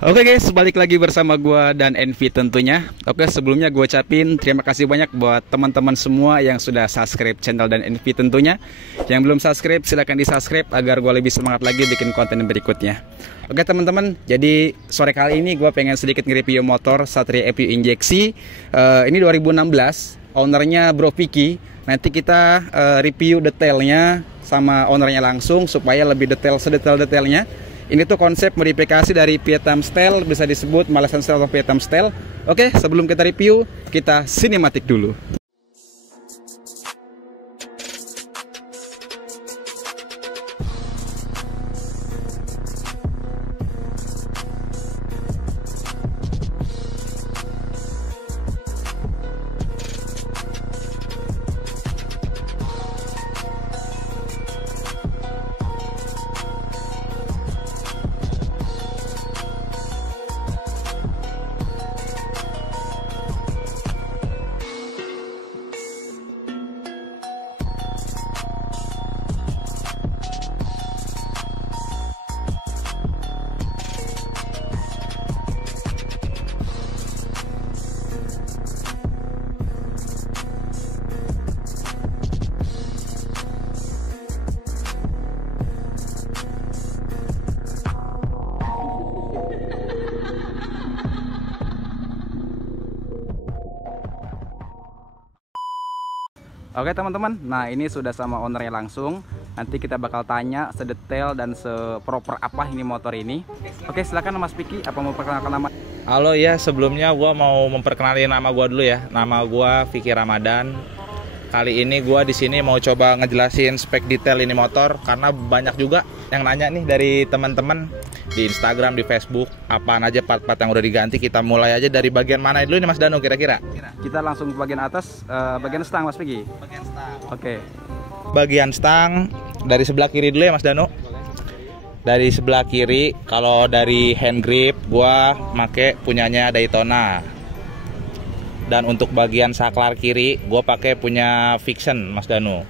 Oke guys, balik lagi bersama gua dan Envy tentunya. Oke, sebelumnya gue ucapin terima kasih banyak buat teman-teman semua yang sudah subscribe channel dan Envy tentunya. Yang belum subscribe silahkan di subscribe agar gue lebih semangat lagi bikin konten berikutnya. Oke teman-teman, jadi sore kali ini gue pengen sedikit nge-review motor Satria FU Injeksi. Ini 2016, ownernya Bro Vicky. Nanti kita review detailnya sama ownernya langsung supaya lebih detail sedetail-detailnya. Ini tuh konsep modifikasi dari Vietnam Style, bisa disebut Malaysian Style atau Vietnam Style. Oke, sebelum kita review, kita sinematik dulu. Oke teman-teman, nah ini sudah sama ownernya langsung. Nanti kita bakal tanya sedetail dan seproper apa ini motor ini. Oke, silakan Mas Vicky, apa mau perkenalkan nama? Halo ya, sebelumnya gua mau memperkenalkan nama gua dulu ya. Nama gua Vicky Ramadan. Kali ini gua di sini mau coba ngejelasin spek detail ini motor karena banyak juga yang nanya nih dari teman-teman di Instagram, di Facebook, apaan aja part-part yang udah diganti. Kita mulai aja dari bagian mana dulu nih Mas Danu kira-kira? Kita langsung ke bagian atas, bagian stang Mas Vicky. Bagian stang. Oke. Bagian stang dari sebelah kiri dulu ya Mas Danu. Dari sebelah kiri, kalau dari hand grip gua make punyanya Daytona. Dan untuk bagian saklar kiri gua pakai punya Vixen Mas Danu.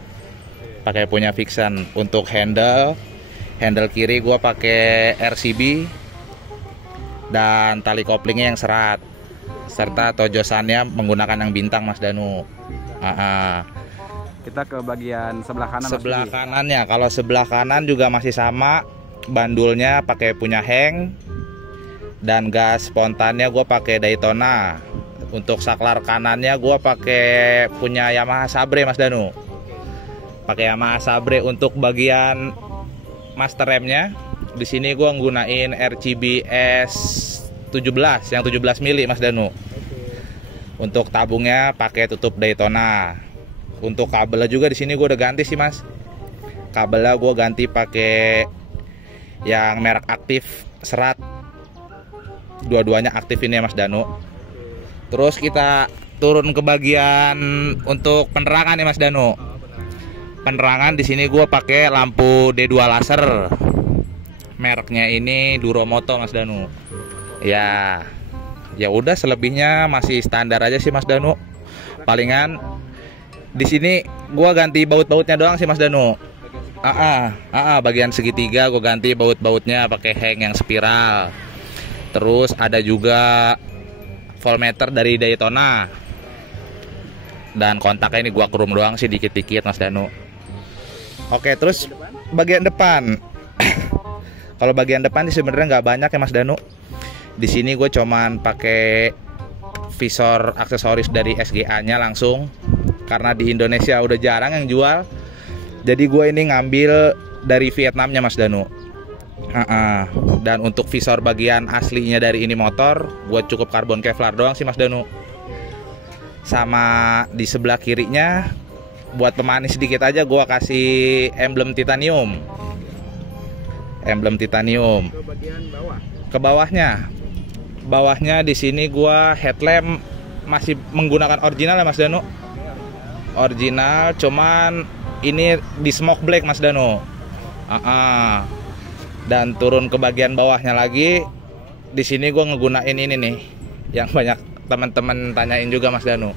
Pakai punya Vixen. Untuk handle kiri gua pakai RCB dan tali koplingnya yang serat, serta tojosannya menggunakan yang bintang Mas Danu. Kita ke bagian sebelah kanan. Sebelah kanannya, kalau sebelah kanan juga masih sama, bandulnya pakai punya Heng dan gas spontannya gue pakai Daytona. Untuk saklar kanannya gue pakai punya Yamaha Sabre Mas Danu. Pakai Yamaha Sabre. Untuk bagian master remnya di sini gue nggunain RCB S17 yang 17 mili Mas Danu. Untuk tabungnya pakai tutup Daytona. Untuk kabelnya juga di sini gue udah ganti sih Mas. Kabelnya gue ganti pakai yang merek aktif serat. Dua-duanya aktif ini ya Mas Danu. Terus kita turun ke bagian untuk penerangan ya Mas Danu. Penerangan di sini gue pakai lampu D2 laser. Mereknya ini Duromoto Mas Danu. Ya udah, selebihnya masih standar aja sih Mas Danu. Palingan di sini gua ganti baut-bautnya doang sih Mas Danu. Bagian segitiga gua ganti baut-bautnya pakai hang yang spiral. Terus ada juga voltmeter dari Daytona. Dan kontaknya ini gua krum doang sih dikit-dikit Mas Danu. Oke, terus bagian depan. Kalau bagian depan sih sebenarnya nggak banyak ya Mas Danu. Di sini gue cuman pakai visor aksesoris dari SGA-nya langsung. Karena di Indonesia udah jarang yang jual, jadi gue ini ngambil dari Vietnamnya Mas Danu. Dan untuk visor bagian aslinya dari ini motor, gue cukup karbon Kevlar doang sih Mas Danu. Sama di sebelah kirinya, buat pemanis sedikit aja gue kasih emblem titanium. Emblem titanium. Ke bagian bawah. Ke bawahnya di sini gue headlamp masih menggunakan original ya Mas Danu. Original, cuman ini di smoke black Mas Danu. Dan turun ke bagian bawahnya lagi, di sini gue ngegunain ini nih, yang banyak teman-teman tanyain juga Mas Danu.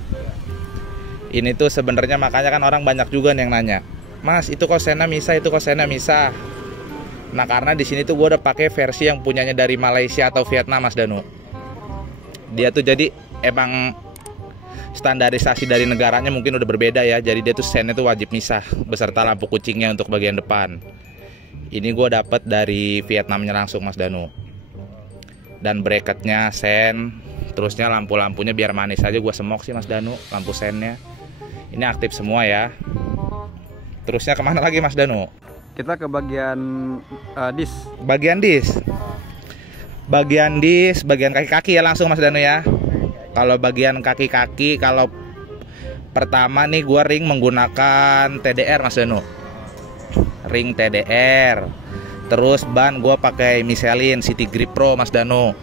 Ini tuh sebenarnya makanya kan orang banyak juga nih yang nanya, Mas itu kok Sena Misa, itu kok Sena Misa. Nah, karena di sini tuh gue udah pakai versi yang punyanya dari Malaysia atau Vietnam, Mas Danu. Dia tuh jadi emang standarisasi dari negaranya mungkin udah berbeda ya. Jadi dia tuh sennya tuh wajib misah beserta lampu kucingnya untuk bagian depan. Ini gue dapet dari Vietnamnya langsung, Mas Danu. Dan bracketnya sen, terusnya lampu-lampunya biar manis aja gue semok sih, Mas Danu. Lampu sennya ini aktif semua ya. Terusnya kemana lagi, Mas Danu? Kita ke bagian disk. Bagian disk, bagian kaki-kaki ya langsung, Mas Danu ya. Kalau bagian kaki-kaki, kalau pertama nih gua ring menggunakan TDR, Mas Danu. Ring TDR. Terus ban gua pakai Michelin City Grip Pro, Mas Danu.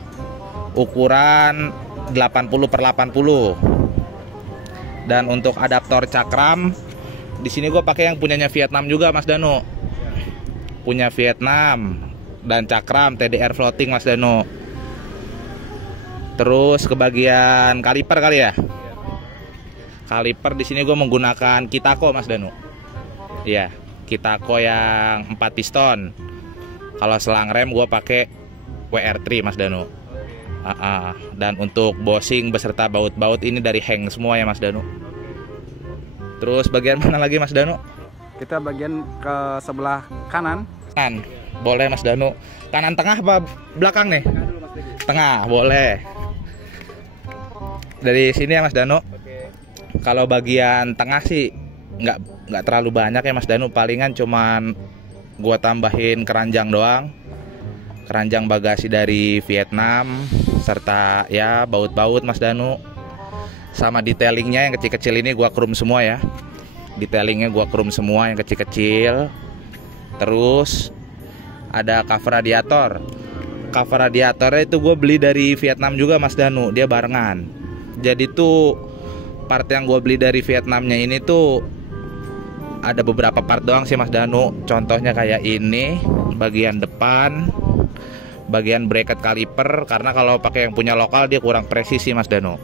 Ukuran 80/80. Dan untuk adaptor cakram, di sini gua pakai yang punyanya Vietnam juga, Mas Danu. Punya Vietnam dan cakram TDR floating, Mas Danu. Terus ke bagian kaliper kali ya. Kaliper di sini gue menggunakan Kitako, Mas Danu. Iya, Kitako yang 4 piston. Kalau selang rem gue pakai WR3, Mas Danu. Dan untuk bosing beserta baut-baut ini dari Heng semua ya, Mas Danu. Terus bagian mana lagi, Mas Danu? Kita bagian ke sebelah kanan. Kanan, boleh, Mas Danu. Kanan tengah apa belakang nih? Tengah, boleh. Dari sini ya, Mas Danu. Kalau bagian tengah sih nggak terlalu banyak ya, Mas Danu. Palingan cuman gua tambahin keranjang doang. Keranjang bagasi dari Vietnam serta ya baut-baut, Mas Danu. Sama detailingnya yang kecil-kecil ini gua chrome semua ya. Detailingnya gua chrome semua yang kecil-kecil. Terus ada cover radiator. Cover radiatornya itu gue beli dari Vietnam juga, Mas Danu. Dia barengan. Jadi tuh part yang gue beli dari Vietnamnya ini tuh ada beberapa part doang sih, Mas Danu. Contohnya kayak ini, bagian depan, bagian bracket kaliper. Karena kalau pakai yang punya lokal dia kurang presisi, Mas Danu.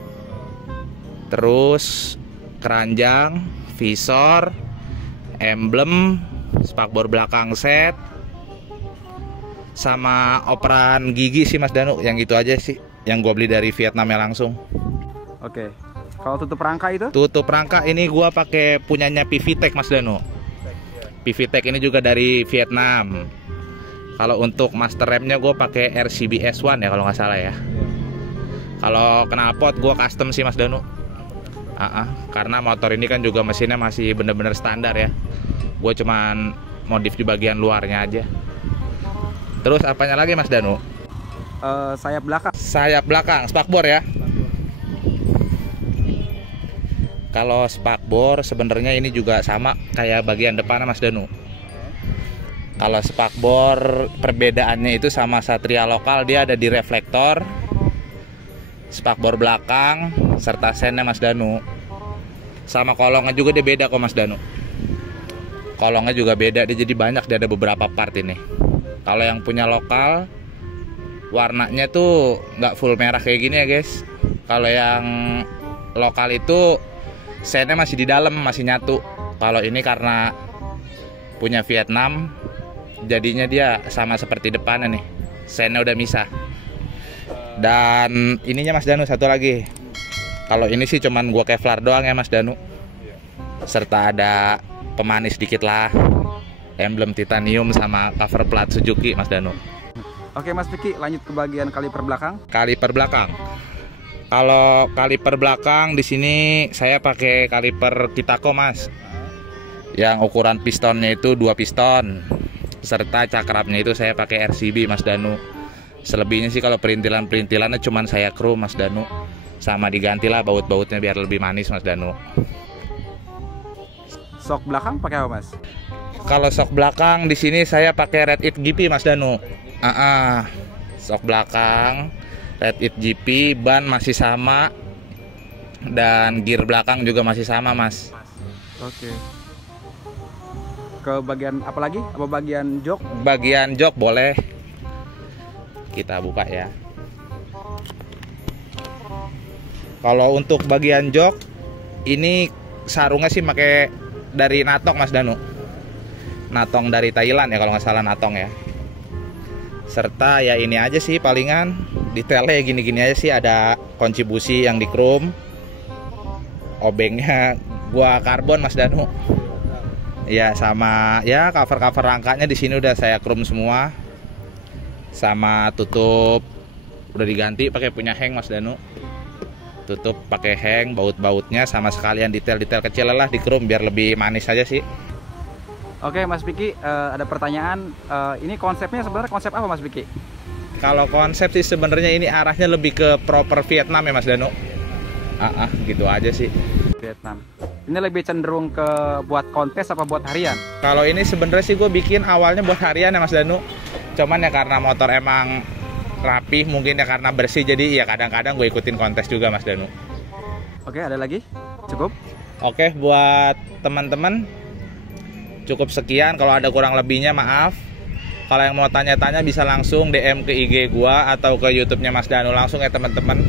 Terus keranjang, visor, emblem, spakbor belakang set, sama operan gigi sih, Mas Danu. Yang itu aja sih yang gue beli dari Vietnamnya langsung. Oke. Kalau tutup rangka itu? Tutup rangka ini gue pakai punyanya PVTech, Mas Danu. PVTech ini juga dari Vietnam. Kalau untuk master remnya gue pakai RCB S1 ya kalau nggak salah ya. Kalau knalpot gue custom sih, Mas Danu. Karena motor ini kan juga mesinnya masih bener-bener standar ya. Gue cuman modif di bagian luarnya aja. Terus apanya lagi, Mas Danu? Sayap belakang. Sayap belakang, spakbor ya. Kalau spakbor sebenarnya ini juga sama kayak bagian depan, Mas Danu. Kalau spakbor perbedaannya itu sama Satria lokal, dia ada di reflektor, spakbor belakang serta sennya, Mas Danu. Sama kolongnya juga dia beda kok, Mas Danu. Kolongnya juga beda, dia jadi banyak, dia ada beberapa part ini. Kalau yang punya lokal warnanya tuh nggak full merah kayak gini ya, guys. Kalau yang lokal itu sennya masih di dalam, masih nyatu. Kalau ini karena punya Vietnam, jadinya dia sama seperti depannya nih, sennya udah misah. Dan ininya, Mas Danu, satu lagi. Kalau ini sih cuman gua Kevlar doang ya, Mas Danu. Serta ada pemanis dikit lah, emblem titanium sama cover plat Suzuki, Mas Danu. Oke, Mas Vicky, lanjut ke bagian kaliper belakang. Kaliper belakang. Kalau kaliper belakang di sini saya pakai kaliper Kitako, Mas. Yang ukuran pistonnya itu 2 piston. Serta cakramnya itu saya pakai RCB, Mas Danu. Selebihnya sih kalau perintilan-perintilannya cuman saya chrome, Mas Danu. Sama digantilah baut-bautnya biar lebih manis, Mas Danu. Sok belakang pakai apa, Mas? Kalau sok belakang di sini saya pakai Red It GP, Mas Danu. Sok belakang Red It GP, ban masih sama dan gear belakang juga masih sama, Mas. Oke. Ke bagian apa lagi? Apa bagian jok? Bagian jok boleh. Kita buka ya. Kalau untuk bagian jok ini sarungnya sih pakai dari Natong, Mas Danu. Natong dari Thailand ya kalau nggak salah, Natong ya. Serta ya ini aja sih palingan detailnya gini-gini aja sih, ada kunci busi yang di chrome. Obengnya gua karbon Mas Danu. Ya sama ya cover-cover rangkanya di sini udah saya chrome semua. Sama tutup udah diganti pakai punya Heng Mas Danu. Tutup pakai Heng, baut-bautnya sama sekalian detail-detail kecil lah di chrome biar lebih manis aja sih. Oke Mas Piki, ada pertanyaan, ini konsepnya sebenarnya konsep apa Mas Piki? Kalau konsep sih sebenarnya ini arahnya lebih ke proper Vietnam ya Mas Danu. Gitu aja sih. Vietnam. Ini lebih cenderung ke buat kontes apa buat harian? Kalau ini sebenarnya sih gue bikin awalnya buat harian ya Mas Danu. Cuman ya karena motor emang rapih, mungkin ya karena bersih, jadi ya kadang-kadang gue ikutin kontes juga Mas Danu. Oke, ada lagi? Cukup? Oke, buat teman-teman cukup sekian. Kalau ada kurang lebihnya maaf. Kalau yang mau tanya-tanya bisa langsung DM ke IG gua atau ke YouTube-nya Mas Danu langsung ya teman-teman.